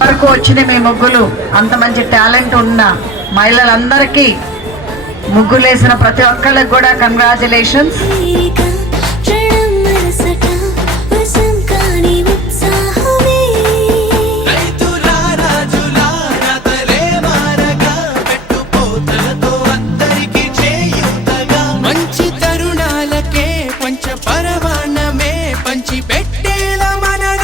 వరకు వచ్చిన మీ ముగ్గులు అంత మంచి టాలెంట్ ఉన్న మహిళలందరికీ ముగ్గులేసిన ప్రతి ఒక్కరికి కూడా కంగ్రాచులేషన్స్ de la mano